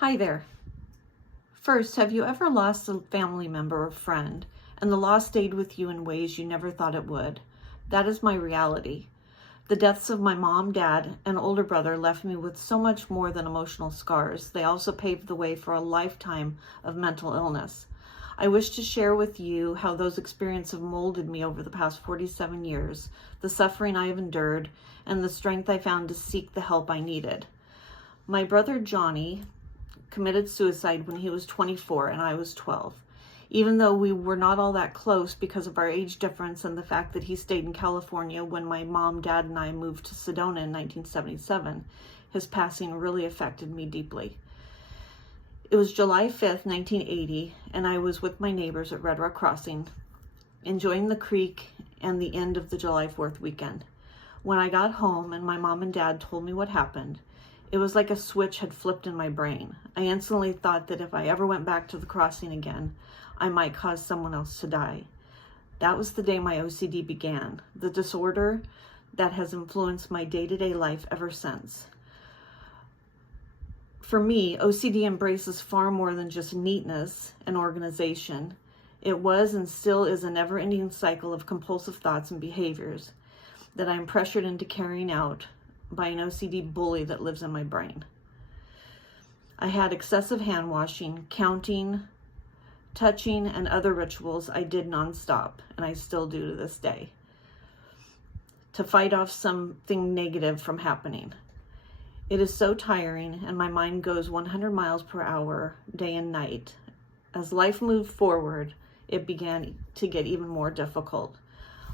Hi there. First, have you ever lost a family member or friend, and the loss stayed with you in ways you never thought it would? That is my reality. The deaths of my mom, dad, and older brother left me with so much more than emotional scars. They also paved the way for a lifetime of mental illness. I wish to share with you how those experiences have molded me over the past 47 years, the suffering I have endured, and the strength I found to seek the help I needed. My brother Johnny committed suicide when he was 24 and I was 12. Even though we were not all that close because of our age difference and the fact that he stayed in California when my mom, dad, and I moved to Sedona in 1977, his passing really affected me deeply. It was July 5th, 1980, and I was with my neighbors at Red Rock Crossing, enjoying the creek and the end of the July 4th weekend. When I got home and my mom and dad told me what happened, it was like a switch had flipped in my brain. I instantly thought that if I ever went back to the crossing again, I might cause someone else to die. That was the day my OCD began, the disorder that has influenced my day-to-day life ever since. For me, OCD embraces far more than just neatness and organization. It was and still is a never-ending cycle of compulsive thoughts and behaviors that I am pressured into carrying out by an OCD bully that lives in my brain. I had excessive hand washing, counting, touching, and other rituals I did nonstop, and I still do to this day, to fight off something negative from happening. It is so tiring, and my mind goes 100 miles per hour, day and night. As life moved forward, it began to get even more difficult.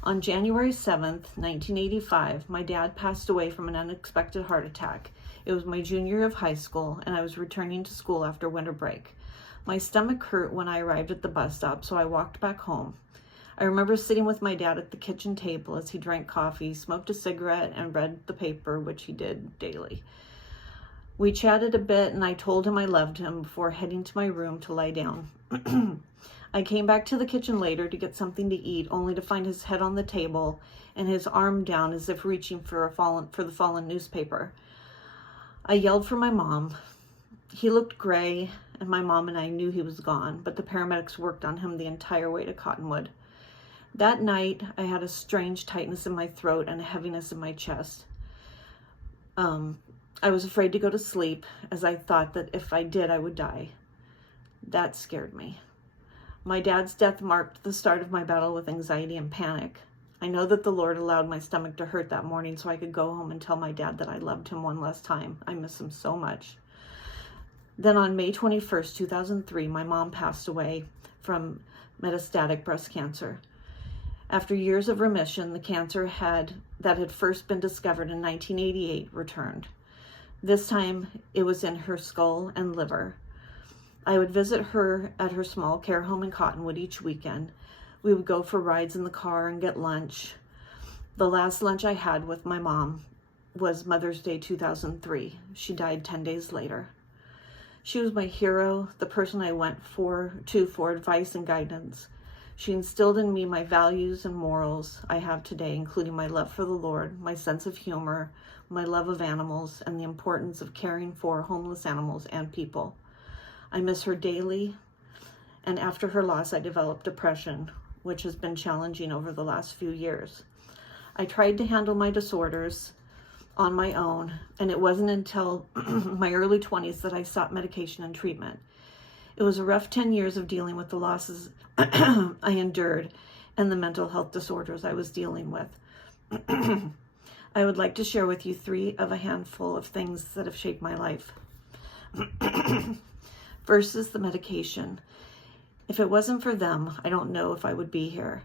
On January 7th, 1985, my dad passed away from an unexpected heart attack. It was my junior year of high school, and I was returning to school after winter break. My stomach hurt when I arrived at the bus stop, so I walked back home. I remember sitting with my dad at the kitchen table as he drank coffee, smoked a cigarette, and read the paper, which he did daily. We chatted a bit, and I told him I loved him before heading to my room to lie down. I came back to the kitchen later to get something to eat, only to find his head on the table and his arm down as if reaching for the fallen newspaper. I yelled for my mom. He looked gray, and my mom and I knew he was gone, but the paramedics worked on him the entire way to Cottonwood. That night, I had a strange tightness in my throat and a heaviness in my chest. I was afraid to go to sleep, as I thought that if I did, I would die. That scared me. My dad's death marked the start of my battle with anxiety and panic. I know that the Lord allowed my stomach to hurt that morning so I could go home and tell my dad that I loved him one last time. I miss him so much. Then on May 21st, 2003, my mom passed away from metastatic breast cancer. After years of remission, the cancer that had first been discovered in 1988 returned. This time, it was in her skull and liver. I would visit her at her small care home in Cottonwood each weekend. We would go for rides in the car and get lunch. The last lunch I had with my mom was Mother's Day 2003. She died 10 days later. She was my hero, the person I went to for advice and guidance. She instilled in me my values and morals I have today, including my love for the Lord, my sense of humor, my love of animals, and the importance of caring for homeless animals and people. I miss her daily, and after her loss, I developed depression, which has been challenging over the last few years. I tried to handle my disorders on my own, and it wasn't until my early 20s that I sought medication and treatment. It was a rough 10 years of dealing with the losses I endured and the mental health disorders I was dealing with. I would like to share with you 3 of a handful of things that have shaped my life. First is the medication. If it wasn't for them, I don't know if I would be here.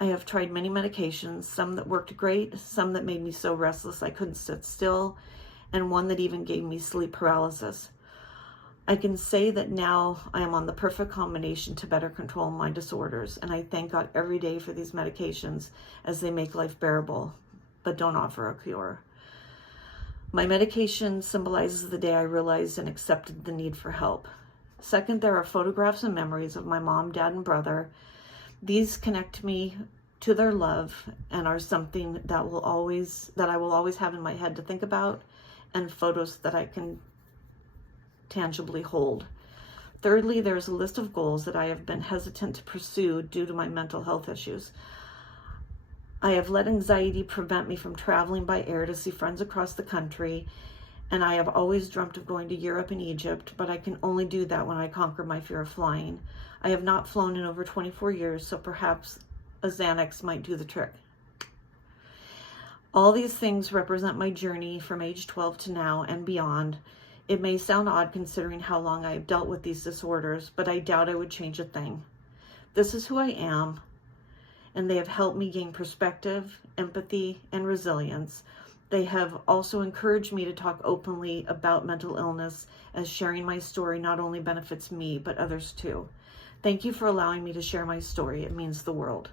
I have tried many medications, some that worked great, some that made me so restless I couldn't sit still, and one that even gave me sleep paralysis. I can say that now I am on the perfect combination to better control my disorders, and I thank God every day for these medications as they make life bearable, but don't offer a cure. My medication symbolizes the day I realized and accepted the need for help. Second, there are photographs and memories of my mom, dad, and brother. These connect me to their love and are something that I will always have in my head to think about, and photos that I can tangibly hold. Thirdly, there's a list of goals that I have been hesitant to pursue due to my mental health issues. I have let anxiety prevent me from traveling by air to see friends across the country, and I have always dreamt of going to Europe and Egypt, but I can only do that when I conquer my fear of flying. I have not flown in over 24 years, so perhaps a Xanax might do the trick. All these things represent my journey from age 12 to now and beyond. It may sound odd considering how long I have dealt with these disorders, but I doubt I would change a thing. This is who I am, and they have helped me gain perspective, empathy, and resilience. They have also encouraged me to talk openly about mental illness, as sharing my story not only benefits me, but others too. Thank you for allowing me to share my story. It means the world.